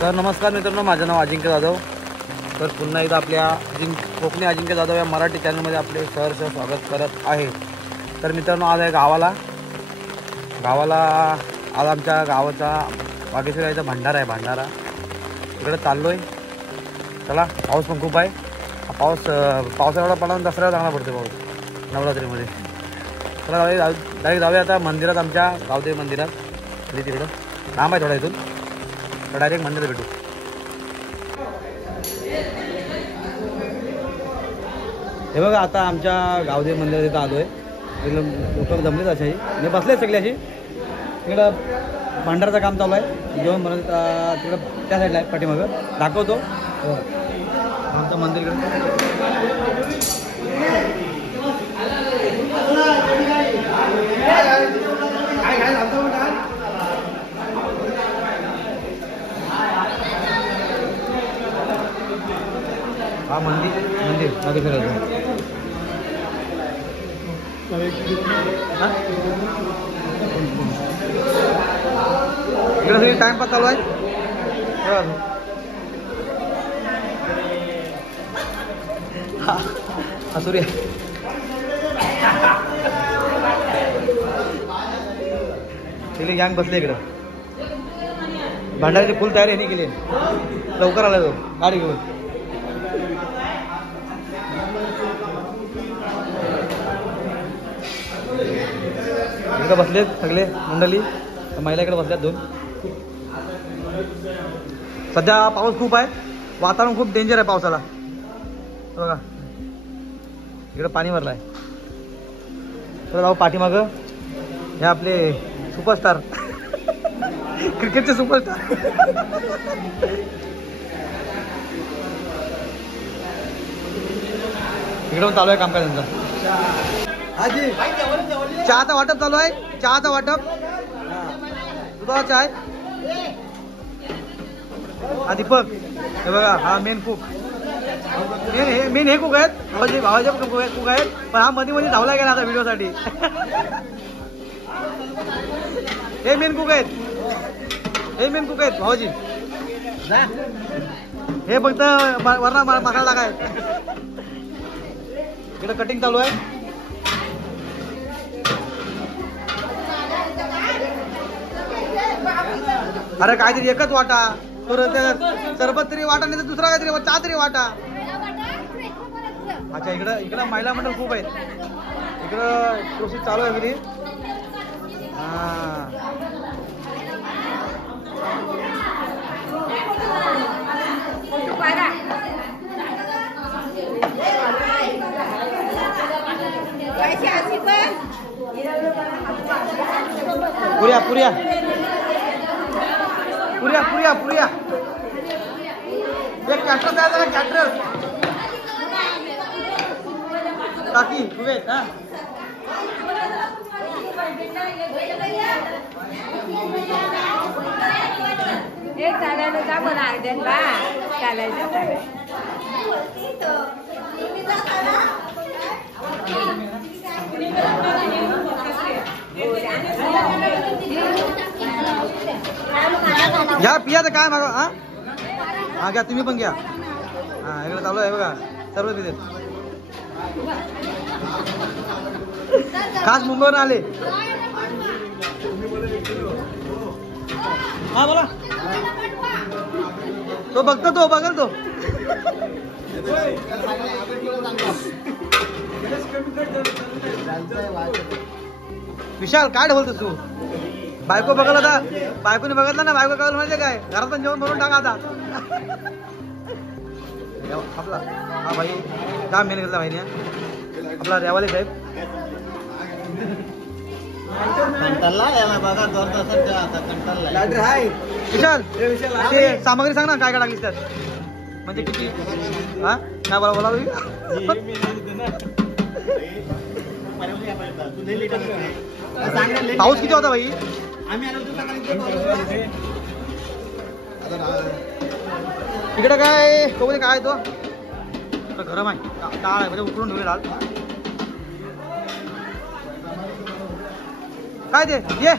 तर नमस्कार मित्रांनो, माझं नाव अजिंक्य जाधव. तर पुन्हा एकदा आपल्या कोकणी अजिंक्य जाधव या मराठी चॅनलमध्ये आपले सहर्ष स्वागत करत आहे. तर मित्रांनो, आज आहे गावाला आज आमच्या गावाचा वागेश्वराचा भंडारा आहे. इकडे चाललो आहे. चला, पाऊस पण खूप आहे. पावसाळा पडला दसऱ्याला चांगला पडतो पाऊस नवरात्रीमध्ये. चला डायरेक्ट जाऊया आता मंदिरात, आमच्या गावदेवी मंदिरात. तिकडं लांब आहे थोडा इथून, तर डायरेक्ट मंदिरात भेटू. हे बघा, आता आमच्या गावदेवी मंदिरात इथं आलो आहे. लोक जमलेच असे मी बसले सगळे अशी. तिकडं भांडाराचं काम चालू आहे. जेवण म्हणत तिकडं त्या साईडला आहे पाठीमागं, दाखवतो आमचं मंदिर. हा मंदिर वागेश्वराचं. इकडे सगळी टाइमपास चालू आहे. हा सूर्य तिथे गँग बसले. इकडं भांडाराची फुल तयारी नाही केली. लवकर आला तो गाडी घेऊन. इकडे बसलेत सगळे मंडळी. महिला इकडे बसल्यात दोन. सध्या पाऊस खूप आहे. वातावरण खूप डेंजर आहे पावसाला. बघा इकडे पाणी भरलं आहे. तर जाऊ पाठीमागं. हे आपले सुपरस्टार क्रिकेटचे सुपरस्टार. इकडे चालू आहे कामकाज त्यांचा. चहाचा वाटप चालू आहे. चहाचा वाटप. दुधाचा चहा आहे. हा दीपक. हे बघा, हा मेन कुक. मेन हे कुक आहेत. भावाचे कुक आहेत. पण हा मध्ये धावला गेला आता व्हिडिओसाठी. हे मेन कुक आहेत. भावाजी. हे फक्त वरना मसाला टाकाय. इकडे कटिंग चालू आहे. अरे काहीतरी एकच वाटा. तर सरबत तरी वाटा, नाही तर दुसरा काहीतरी चहा तरी वाटा. अच्छा, इकडं महिला मंडळ खूप आहेत. इकडं प्रोसेस चालू आहे कधी. पुऱ्या एक कॅटर तयार झाला. कॅटर टाकी उभे. चालायला जा मला अर्जंट बा. चालायचं घ्या पिया. तर काय मागा. हा घ्या, तुम्ही पण घ्या. हा इकडे चालू आहे बघा सर्व तिथे. खास मुंबईवरून आले. हा बोला. तो बघतो, तो बघल तो. विशाल काय बोलतोस तू? बायको बघल आता. बायकोने बघितलं ना, बायको काय म्हणजे काय, घरात पण जेवण भरून टाका आता. आपला हा भाई काम मेहनत करता भाईने. आपला रेवाले साहेब. विशाल ते सामग्री सांग ना, काय काय टाकलीस त्यात. म्हणजे किती. हा काय बोला पाऊस किती होता भाई. इकडे काय कबूल काय तो गरम आहे. डाळ आहे म्हणजे उकडून ठेवले डाळ. काय ते ये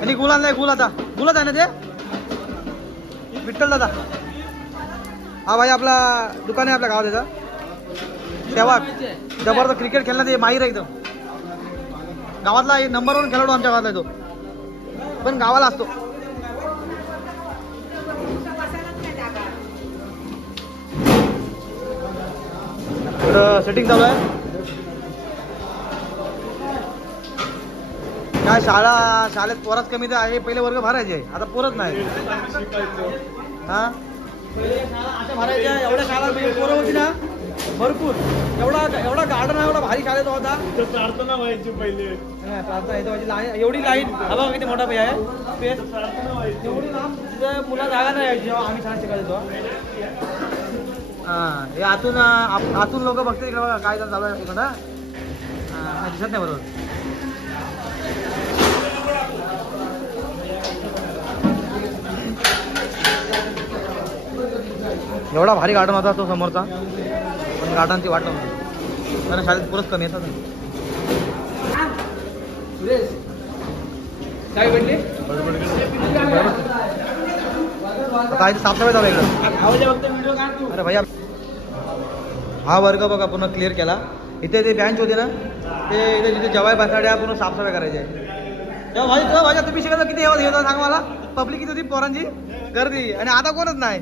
आणि गुल आणलाय. गुल आता गुलाच आहे ना ते. विठ्ठल दादा. हा भाई आपला दुकान आहे आपल्या गावात याचा. सेवाग जबरदस्त क्रिकेट खेळण्यात हे माहीर आहे एकदम. गावातला नंबर 1 खेळाडू आमच्या गावातला तो, पण गावाला असतो. सेटिंग चालू आहे. काय शाळेत पोराच कमी तर आहे. पहिले वर्ग भरायचे, आता पोरच नाही. हा अशा भरायच्या. एवढ्या शाळा पोरं होती ना भरपूर. एवढा गार्डन आहे, एवढा भारी शाळेत होता. प्रार्थना व्हायची पहिले. प्रार्थना येतो व्हायची. एवढी लाईन हवा किती मोठा आहे. एवढी लांब तिथे मुला जागा नाही यायची जेव्हा आम्ही शाळा शिकायचो. हा हे आतून लोक बघते इकडे बघा काय चालू आहे इकडं. दिसत नाही बरोबर. एवढा भारी गार्डन होता तो समोरचा, पण गार्डनची वाट नव्हती कारण शाळेत पुरच कमी येतात. सुरेश काय भेटली आता आहे साफसफाई चालू इकडं. अरे भैया हा वर्ग बघा पूर्ण क्लिअर केला. इथे ते बेंच होते ना ते इथे जिथे जेवाय बसाड्या पूर्ण साफसफाई करायची आहे. तेव्हा भाई तुम्ही शिकायचं किती येत सांगा मला. पब्लिक किती होती पोरांची गर्दी आणि आता कोणच नाही.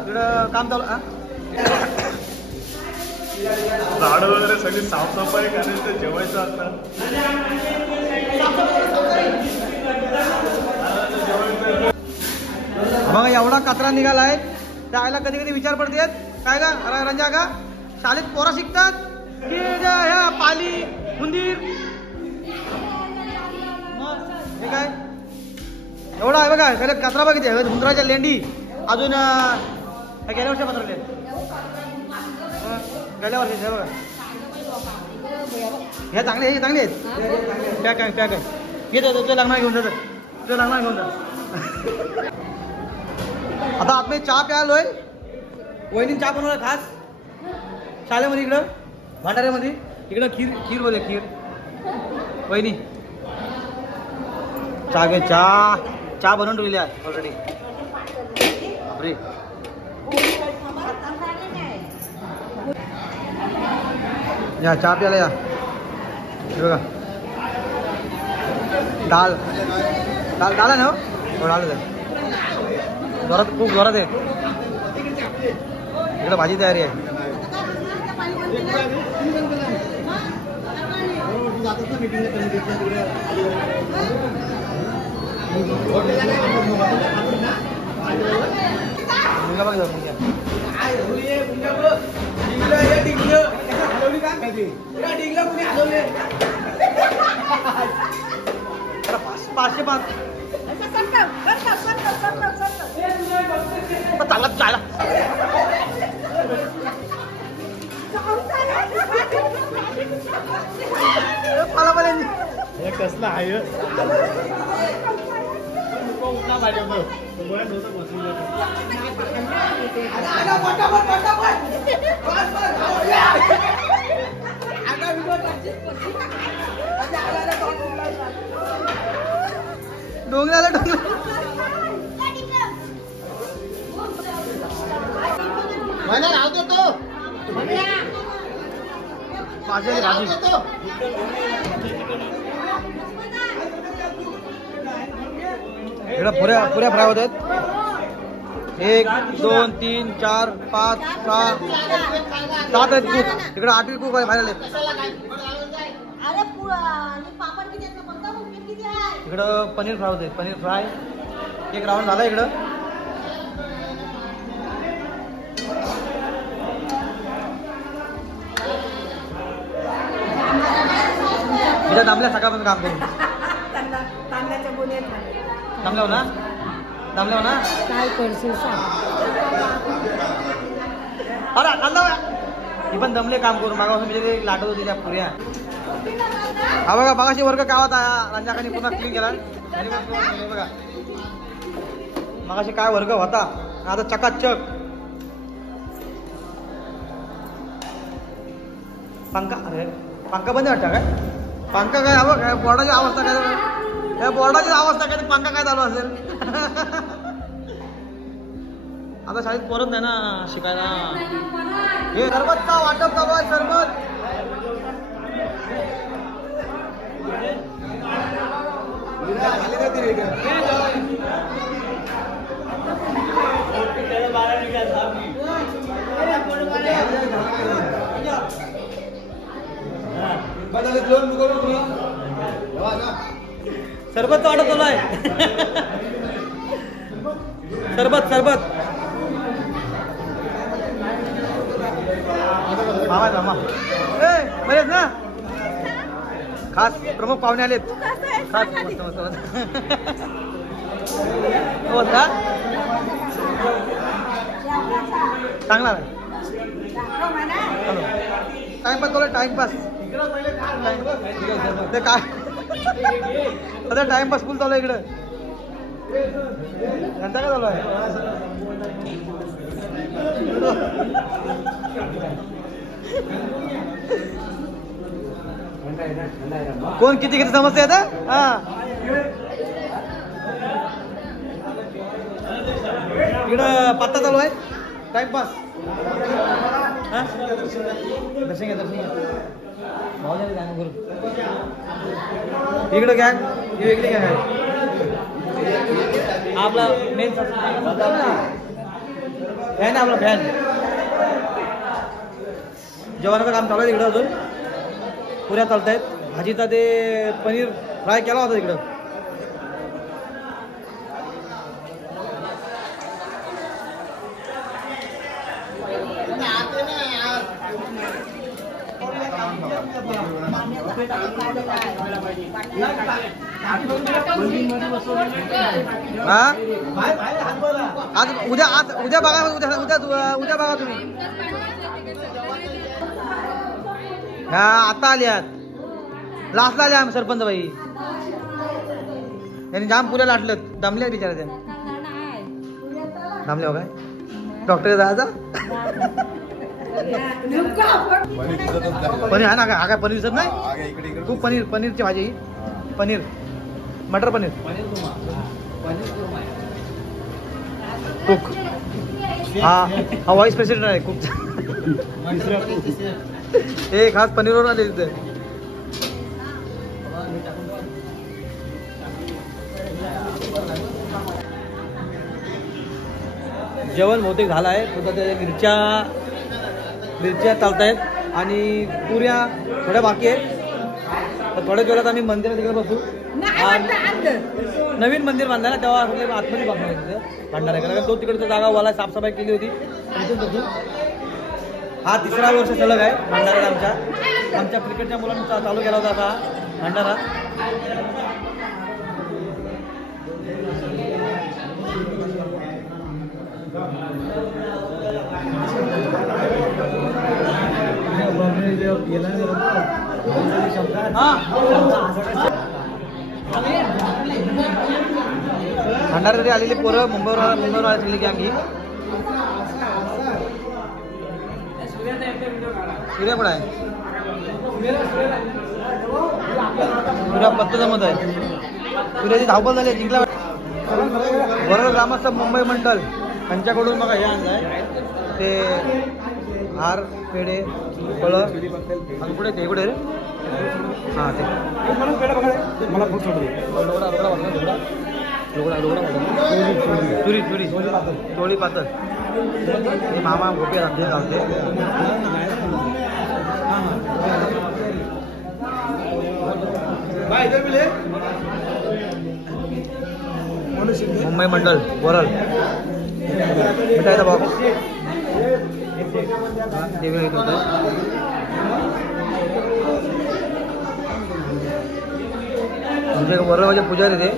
इकडं काम चालू. झाड वगैरे सगळी साफसफाई करायचं, जेवायचं आता. मग एवढा कचरा निघालाय त्या आईला कधी कधी विचार पडते काय का रंजा का शाळेत पोरं शिकतात की ह्या पाली उंदीर. हे काय एवढा आहे बघा. कचरा बघितले उंदराच्या लेंडी अजून गेल्या वर्षी पत्रले गेल्या वर्षी बघा. हे चांगले आहेत. पॅक आहे घेत तुझं लग्न घेऊन जात. तुझं लग्न घेऊन जात. आता आपण चहा प्यालोय. वहिनी चहा बनवला खास शाळेमध्ये इकडं भांडाऱ्यामध्ये. इकडं खीर बोलले खीर. वहिनी चहा घे. चहा बनवून ठेवली आहे ऑलरेडी. बापरे या चहा प्याला या. बघा डाळ आहे ना हो. डाळ जोरात खूप जोरात आहे. इकडे भाजी तयारी आहे. पाचशे पाच चालला मला हे कसलं आहे. डोंगराला इकडं पुऱ्या फ्राय होत आहेत. 1 2 3 4 5 6 7 आहेत कुक. इकडं 8 कुक आहे बाहेर. इकडं पनीर फ्राय होते. पनीर फ्राय एक राऊंड झाला इकडं. इथं दमल्या सकाळपासून काम करून. दमल्या ना काय करशील अरे ही पण दमले काम करून. मागापासून म्हणजे लाटत होती त्या पुऱ्या. हा बघा मागाशी वर्ग गावात रंजाकाने पुन्हा क्लीन केला. बघा मागाशी काय वर्ग होता आता चकाचक. पंखा बंद वाटतं काय. पंखा काय हवं काय बोर्डाची अवस्था काय. या बोर्डाची अवस्था काय पंखा काय चालू असेल. आता शाळेत परत नाही ना शिकायला. हे सरबतचा वाटप चालू आहे. सरबत सरबत वाटप चालू आहे. सरबत सरबत मामा बरेच ना. खास प्रमुख पाहुणे आलेत. खास मस्त मस्त हो का चांगला आहे. टाइमपास बोला टाइमपास ते काय आता टाइमपास फुल चालू आहे इकडं. त्यांचा काय चालू आहे. कोण किती किती समस्या आहेत. हा इकडं पत्ता चालू आहे. टाइमपास दर्शन घ्या दर्शन घ्या. इकडं गॅग ही वेगळी गॅग आहे. आपला मेन फॅन आहे ना आपला फॅन. जेवणाचं काम चालू आहे तिकडं. अजून पुऱ्या चालत आहेत. भाजीचा ते पनीर फ्राय केला होता तिकडं. हा आज उद्या उद्या बघा. उद्या बघा तुम्ही. ह्या आता आल्यात. लास्टला आल्या आम्ही सरपंच बाई. त्यांनी जाम पुऱ्या लाटलं. दमल्या बिचारा त्या. दमल्या काय डॉक्टर जायचा. पनीर आहे ना हा काय पनीर दिसत नाही. खूप पनीर पनीरची भाजी. पनीर मटर पनीर कुक. हा व्हाईस प्रेसिडेंट आहे कुक. हे खास पनीरवर आले तिथे. जेवण बहुतेक झालं आहे. फक्त त्या मिरच्या चालत आहेत आणि पुऱ्या थोड्या बाकी आहेत. तर थोड्याच वेळात आम्ही मंदिरात तिकडे बसू. नवीन मंदिर बांधायला तेव्हा आतमध्ये बघणार तिथं भांडारा. कारण तो तिकडचं जागा वाला साफसफाई केली होती. हा 3रा वर्ष सलग आहे भंडारा. आमच्या क्रिकेटच्या मुलांनी चालू केला होता आता भंडारा. भंडाऱ्यासाठी आलेली पोरं मुंबईवर आलेली गँग ही. सूर्या कुठं आहे. सूर्या पत्ता जमत आहे. सूर्याची धावपळ झाली. जिंकला. वरळ ग्रामस्थ मुंबई मंडळ त्यांच्याकडून मग हे आणलंय ते हार पेढे फळं. आणि कुठे ते कुठे रे. हां ते मला खूप चुरी चुरी टोळी पातळ. मामा गोपी राहते घालते. मुंबई मंडळ वरळ मिठाईचा बॉक्स. आमच्या वरळ म्हणजे पुजारी ते.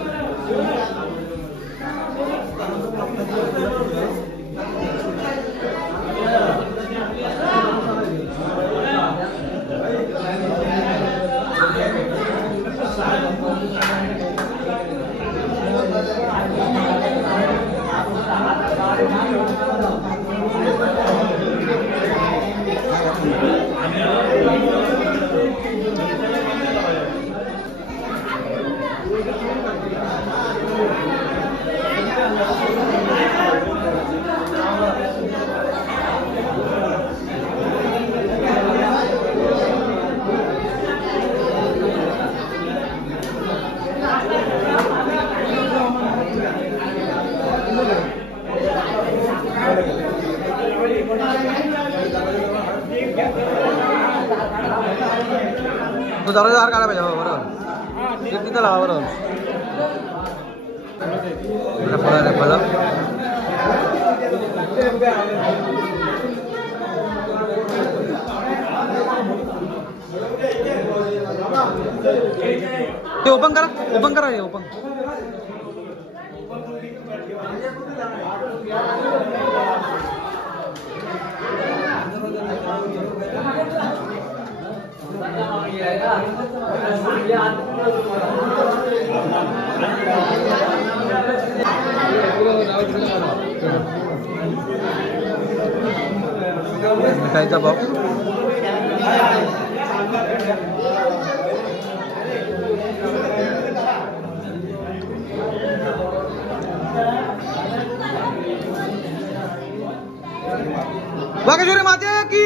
तो दरवाजा बाहेर काढा पाहिजे बरोबर एक तिथं लावा बरोबर फळं ते ओपन करा हे ओपन मिठाईचा बॉक्स वाघेश्वरी माते की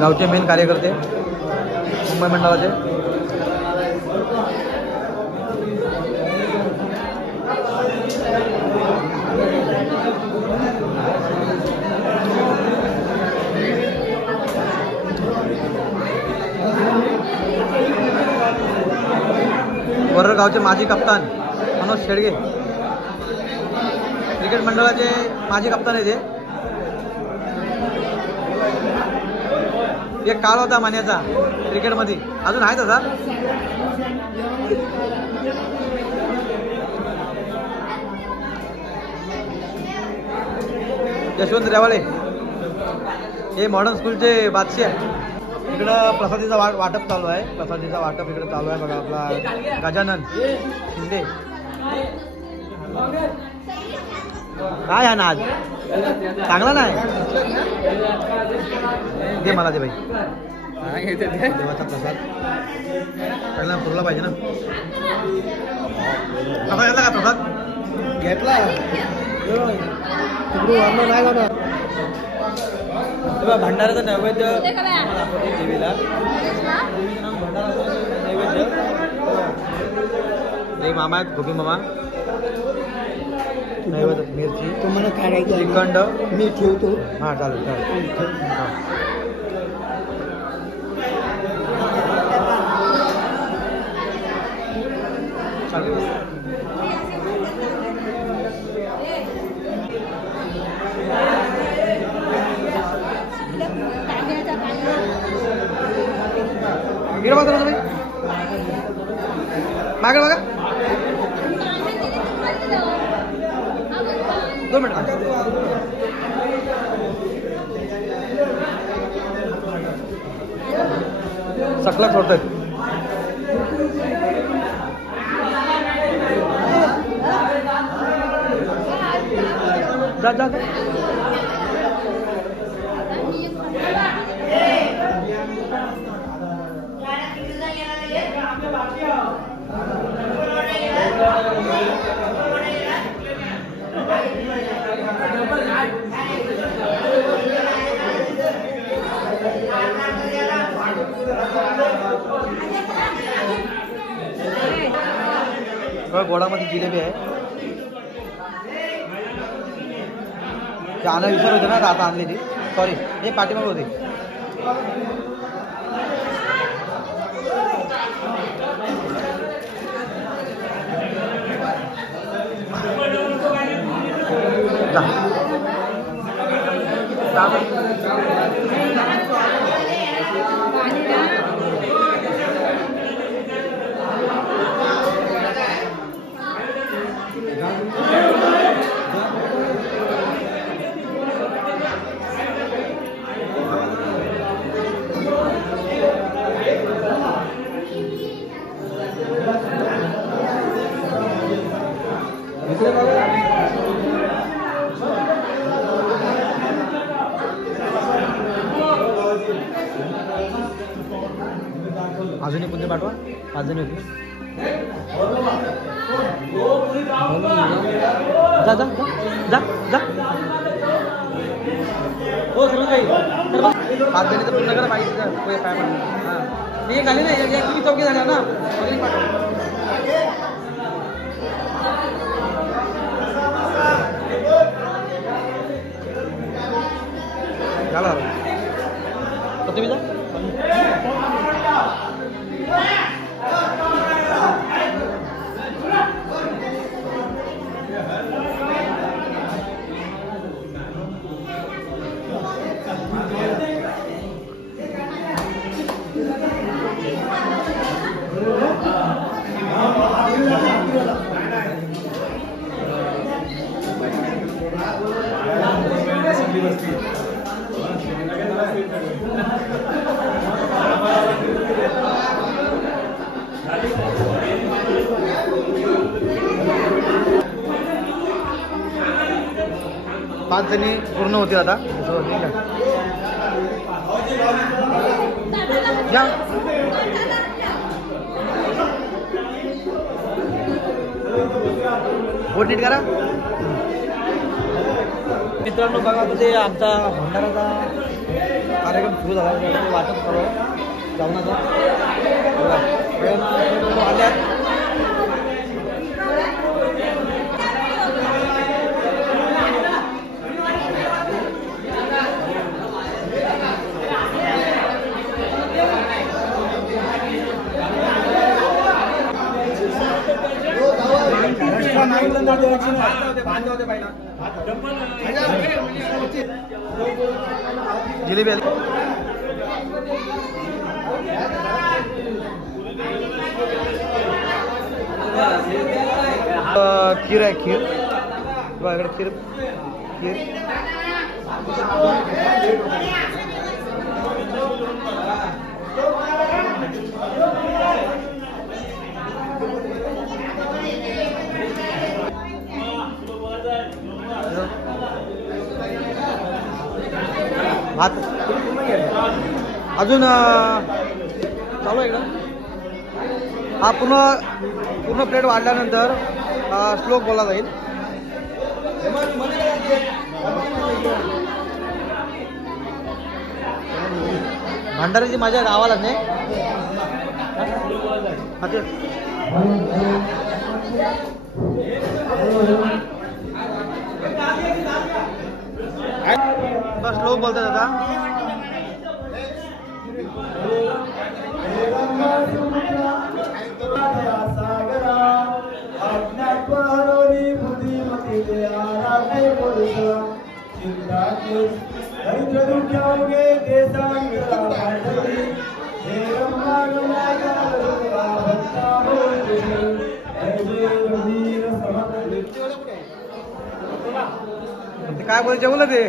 गावचे मेन कार्यकर्ते मुंबई मंडळाचे वरळ गावचे माजी कप्तान मनोज शेडगे क्रिकेट मंडळाचे माजी कप्तान आहे ते एक काळ होता मान्याचा क्रिकेटमध्ये अजून आहे तसा यशवंत रेवाळे हे मॉडर्न स्कूलचे बादशाह इकडं प्रसादीचा वाटप चालू आहे प्रसादीचा वाटप इकडे चालू आहे बघा आपला गजानन शिंदे काय आहे ना आज चांगला नाही दे मला दे भाई देवाचा प्रसाद पहिला पुरला पाहिजे ना कसा घेतला का प्रसाद घेतला नाही बाबा भंडाराचं नैवेद्य देवीला नैवेद्य मामा आहेत गोपी मामा नैवेद्य मिरची तुम्हाला काढायचं श्रीखंड मी ठेवतो हां चालेल चालेल इकडे बघा तुम्ही मागे बघा 2 मिनिट सकला सोडतोय जा जा गोडामध्ये जिलेबी आहे ते आणा विसर होते ना आता आणलेली सॉरी हे पाठीमाग होते अजूनही कोणते पाठवा 5 जणी होती जा जा जा जा हो सर्व काही 5 जणी तर पूर्ण करा पाहिजे काय म्हणून हां मी एक आले ना तुम्ही चौकी झाल्या ना अजून पाठवा झाला तुम्ही जा 5 जणी पूर्ण होतील आता या बोट नीट करा मित्रांनो बघा तिथे आमचा भंडाराचा कार्यक्रम सुरू झाला वाटप करावं जेवणाचा आल्यात जिलेबी आली खीर आहे खीर इकडे खीर खीर भात अजून चालू आहे का हा पूर्ण प्लेट वाढल्यानंतर श्लोक बोलला जाईल भंडाऱ्याची माझ्या गावाला नाही श्लोक बोलतात आता काय बोल जेवलं ते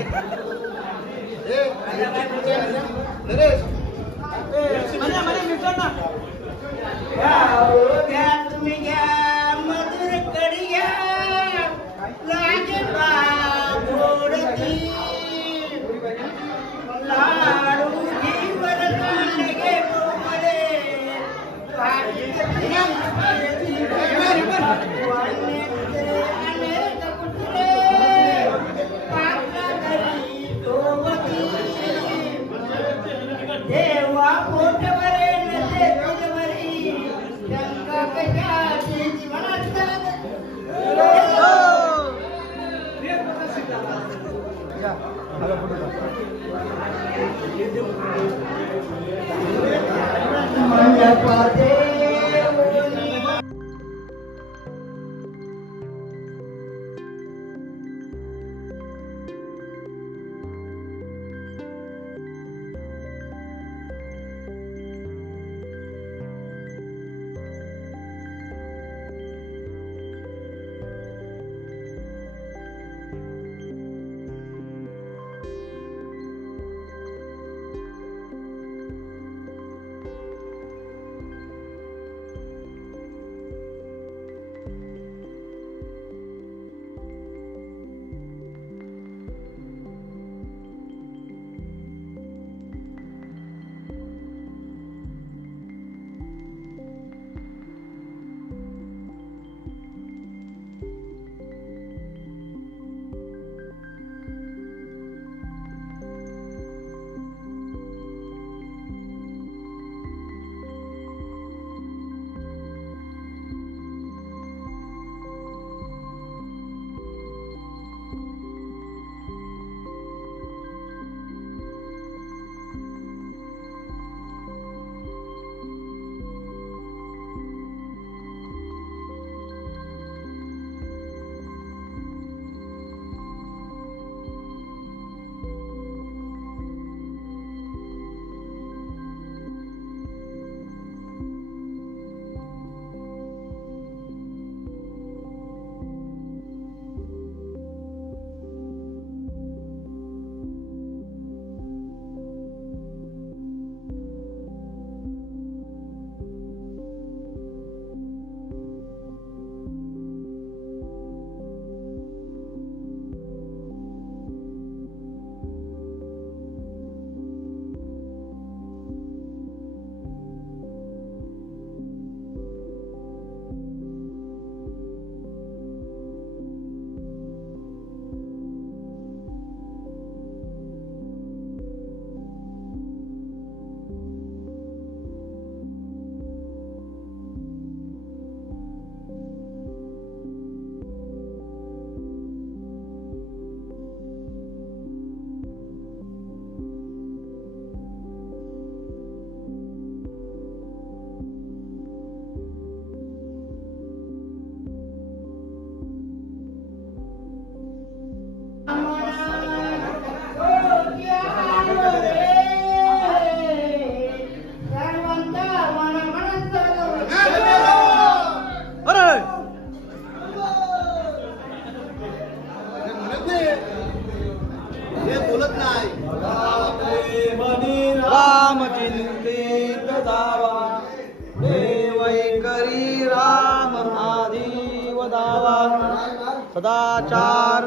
सदाचार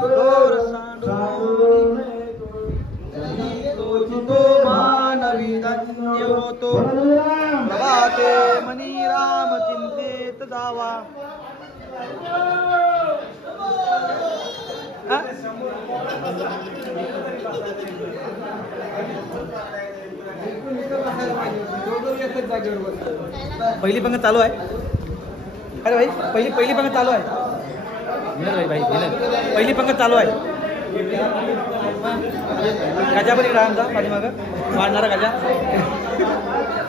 थोर सांडून तो मानवी धन्य होतो प्रभाते मनी राम चिंतेत जावा. पहिली पंगत चालू आहे. अरे भाई पहिली पंगत चालू आहे. भाई पहिली पंगत चालू आहे. गजा पण इकडे आमचा पाठीमाग वाढणारा गजा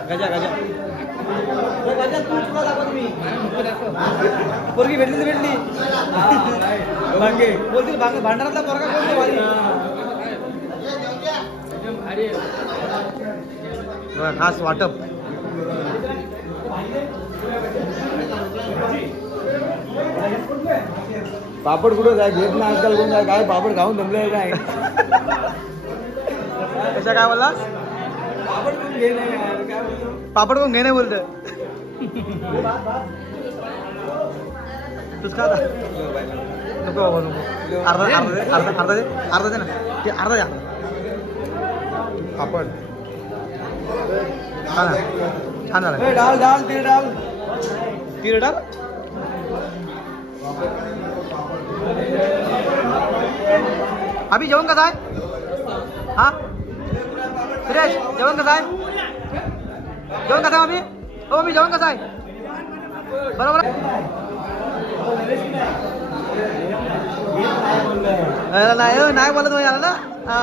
गजा गजा गजा तू तुला दाखव तुम्ही पोरगी भेटली तर भेटली भांगे बोलतील भांडारातला पोरगा कोणता भारी खास वाटप. पापड कुठं जाय घेत ना आजकाल कोण जाय काय पापड खाऊन जमले काय कशा काय बोलला पापड कोण घे नाही बोलत तुझ का नको बाबा नको अर्धा अर्धा दे ना ते अर्धा द्या पापड छान झालं. डाल डाल तीळ डाल तीळ डाल. अभी जेवण कसं आहे. हा सुरेश जेवण कसं आहे. जेवण कसं आहे अभी. हो मी जेवण कसं आहे बरोबर. नाही बोलत याला ना. हा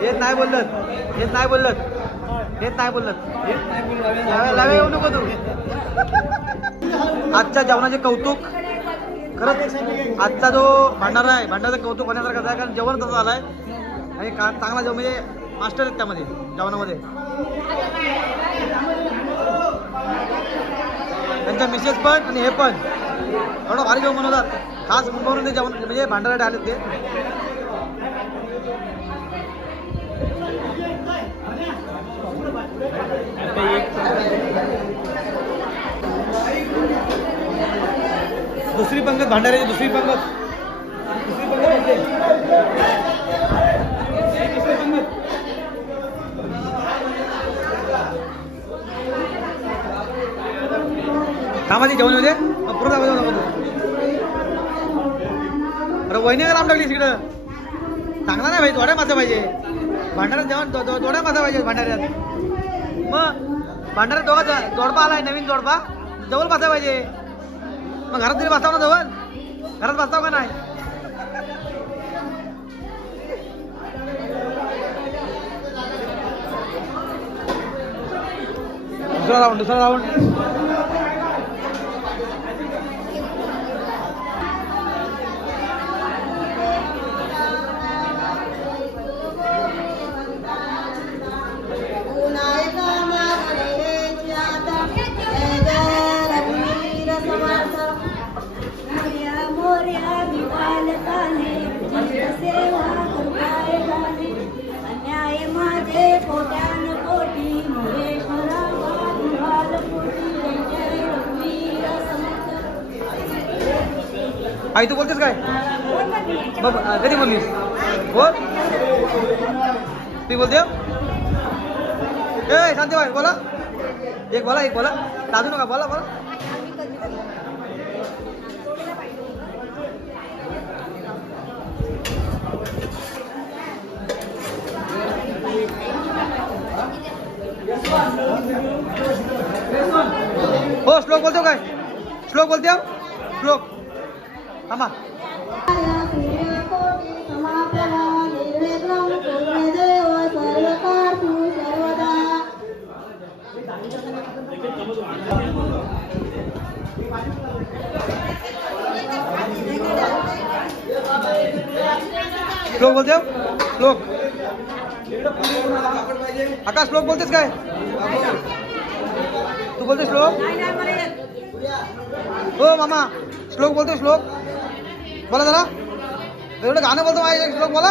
हेच नाही बोलत हेच नाही बोलत हेच नाही बोलत लावे येऊ नको तू. आजच्या जेवणाचे कौतुक खरंच. आजचा जो भांडारा आहे भांडाराचं कौतुक होण्यासारखं आहे कारण जेवण तसं झालं आहे आणि चांगला जेवण म्हणजे मास्टर आहेत त्यामध्ये जेवणामध्ये. त्यांच्या मिसेस पण आणि हे पण एवढं भारी जेवण बनवतात. खास मुंबईवरून ते जेवण म्हणजे भांडारा आलेत ते. दुसरी पंगत भांडाऱ्याची दुसरी पंगत कामाची जेवण होते पूर्ण अरे वहिनी राम टाकली तिकडं चांगला नाही भाई. थोड्या मासा पाहिजे भांडाऱ्यात जेवण थोड्या मासा पाहिजे भांडाऱ्यात. मग भांडाऱ्यात जोडपा आलाय नवीन जोडपा जवळ बसायला पाहिजे. मग घरात तरी बसताव ना जवळ घरात बसताव का नाही. दुसरा राऊंड आई तू बोलतेस काय कधी बोललीस बोल ती बोलते ए शांती भाई बोला एक बोला दादू नका बोला बोला. हो श्लोक बोलतो काय श्लोक बोलते श्लोक थांबा. श्लोक बोलते श्लोक आकाश श्लोक बोलतेस काय तू बोलते श्लोक हो मामा श्लोक बोलतो श्लोक बोला जरा एवढं गाणं बोलतो माझ्या श्लोक बोला.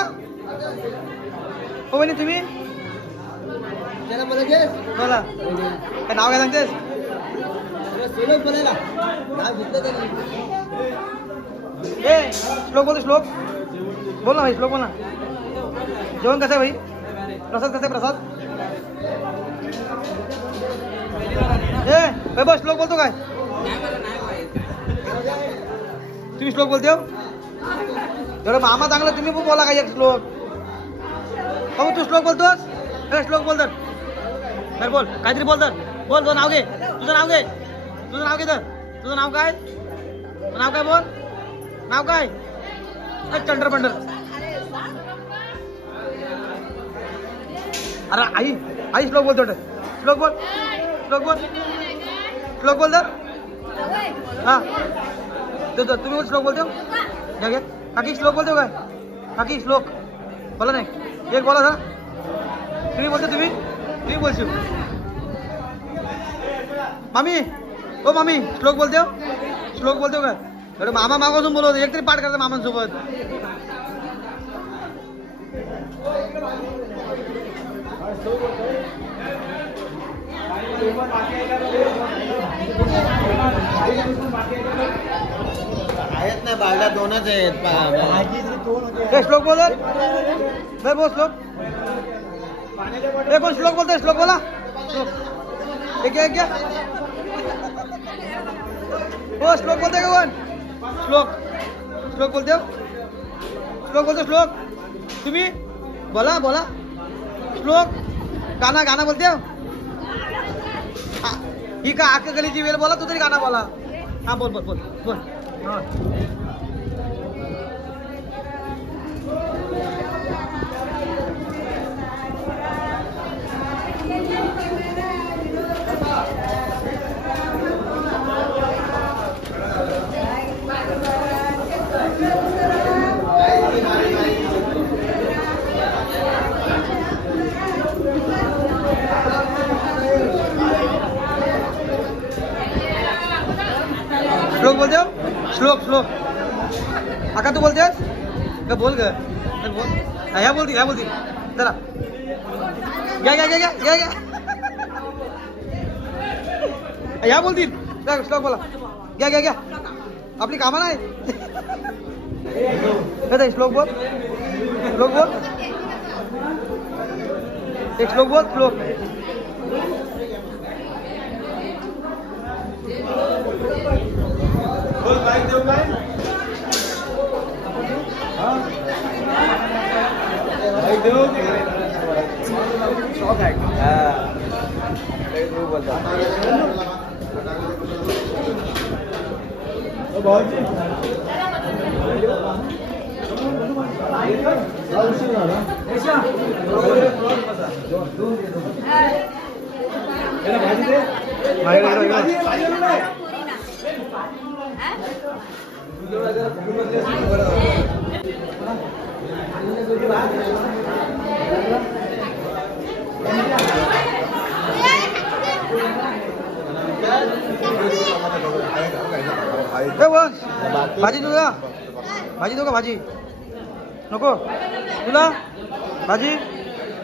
हो बहिणी तुम्ही बोला काय नाव काय सांगतेस ए श्लोक बोल, श्लोक बोल ना भाई, श्लोक बोल ना. जेवण कसं आहे भाई? प्रसाद कसं आहे प्रसाद? ए बस श्लोक बोलतो काय? तुम्ही श्लोक बोलते हो? एवढं मामा चांगलं, तुम्ही पण बोला काय एक श्लोक. हो तू श्लोक बोलतोस? श्लोक बोल तर बोल, काहीतरी बोल तर बोल. तुझं नाव घे, तुझं नाव घे, तुझं नाव घे तर. तुझं नाव काय? नाव काय बोल, नाव काय? चंडर पंडर. अरे आई आई श्लोक बोल थोडं. श्लोक बोल, श्लोक बोल, श्लोक बोल तर. हां तुम्ही बोल, श्लोक बोलते हो? घ्या घ्या काकी, श्लोक बोलते हो काय? काकी श्लोक बोला नाही, एक बोला सर. तुम्ही बोलते, तुम्ही बोलशील. मामी हो मामी, श्लोक बोलते हो? श्लोक बोलते हो काय? अरे मामा मागासून बोलवतो, एक तरी पाठ करते मामांसोबत. आहेत ना बाळगा, दोनच आहेत. श्लोक बोल बोल, श्लोक कोण श्लोक बोलतोय? श्लोक बोला. एक घ्या हो, श्लोक बोलते का कोण? श्लोक श्लोक बोलते हो? श्लोक बोलतो, श्लोक तुम्ही बोला बोला. श्लोक गाणं बोलते हो? ही का आख गलीची वेळ बोला, तू तरी गाणं बोला. हा बोल बोल बोल बोल. श्लोक बोलते हो? श्लोक श्लोक आका तू बोलतेस का? बोल ग बोल. ह्या बोलती जरा. घ्या ह्या बोलतील. श्लोक बोला. घ्या आपली कामं नाही. श्लोक बोल, श्लोक बोल, एक श्लोक बोल, श्लोक. भाजी तुला, भाजी दो का? भाजी नको तुला? भाजी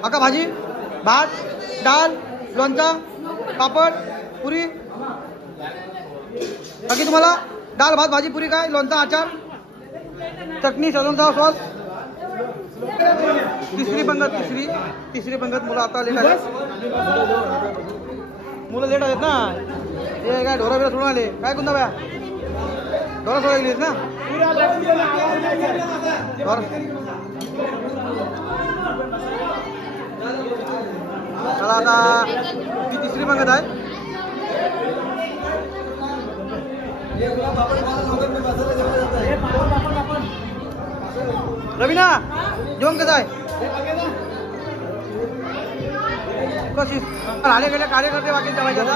आका, भाजी भात डाल लोणचा पापड पुरी. बाकी तुम्हाला डाल भात भाजी पुरी काय? लोणचा अचार चटणी सजनचा सॉस. तिसरी पंगत मुलं आता लेट आले. मुलं लेट आहेत ना. हे काय ढोरा बिरा सोडून आले काय? कुंदा बाया ढोरा सोडा गेलीस ना? चला आता ती तिसरी पंगत आहे. रवीना जेवण कसं आहे? कशी आले गेले कार्यकर्ते बाकी जेवायचे आता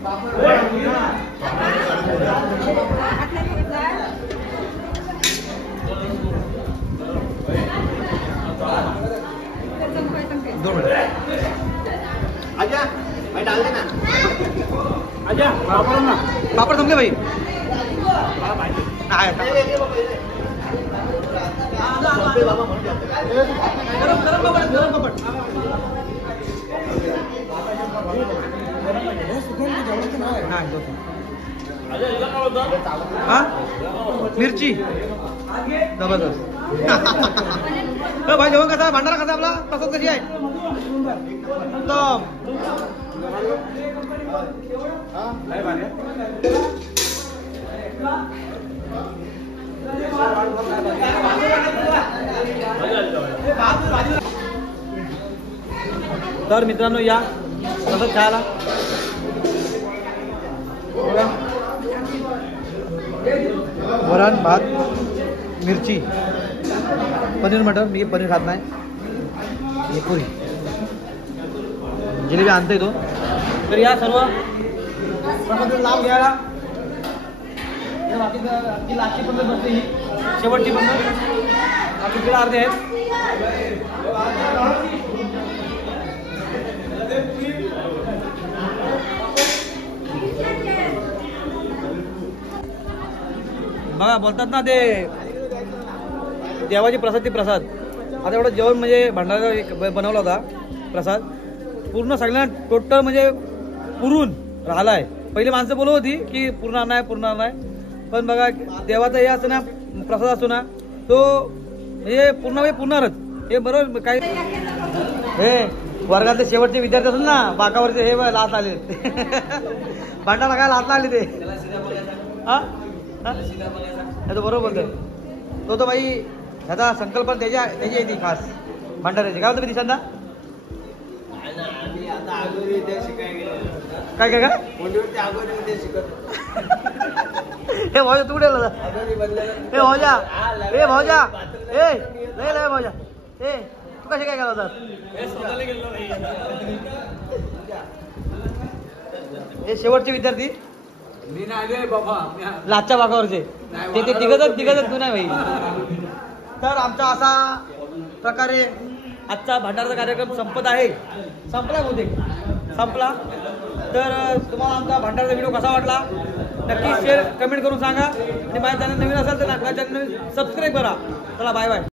आजा भाई डाल देना आजा पापड़ संपले भाई मिरची जबरदस्त भाई जेवण कसा भांडारा कसा आपला पसंत कशी आहे एकदम तर मित्रांनो या तसंच खायला वरण भात मिरची पनीर मटर मी पनीर खात नाही हे पुरी जिलेबी आणतोय तो तर या सर्व लाभ घ्यायला बाकी लास्टची पद्धत नसते ही शेवटची पद्धत बाकी तिला अर्धे आहेत बघा बोलतात ना ते देवाची प्रसाद ती प्रसाद आता एवढं जेवण म्हणजे भंडारा बनवला होता प्रसाद पूर्ण सगळ्यांना टोटल म्हणजे पुरून राहिला आहे पहिली माणसं बोलत होती की पूर्ण नाही पण बघा देवाचा हे असतो ना प्रसाद असतो ना तो म्हणजे पूर्णच हे बरोबर काही हे वर्गातले शेवटचे विद्यार्थी असेल ना बाकावरचे हे लात आले भांडारा काय लात आले ते हा तो बरोबर बोलतोय तो बाई ह्याचा संकल्पना त्याची येते खास भंडाऱ्याची काय होतं मी दिसंदा काय काय हे भाऊजा तू कुठे हे भाऊजा हे भाऊजा ए लय भाऊजा ए तू कसे काय गेला होता हे शेवटचे विद्यार्थी मी नाही बाबा लाचच्या बागावरचे ते तिघच तू नाही भाई तर आमचा असा प्रकारे आजचा भंडाराचा कार्यक्रम संपला बहुतेक संपला तर तुम्हाला आमचा भंडाराचा व्हिडिओ कसा वाटला नक्की शेअर कमेंट करून सांगा आणि माझ्या चॅनल नवीन असेल तर चॅनल सबस्क्राईब करा चला बाय बाय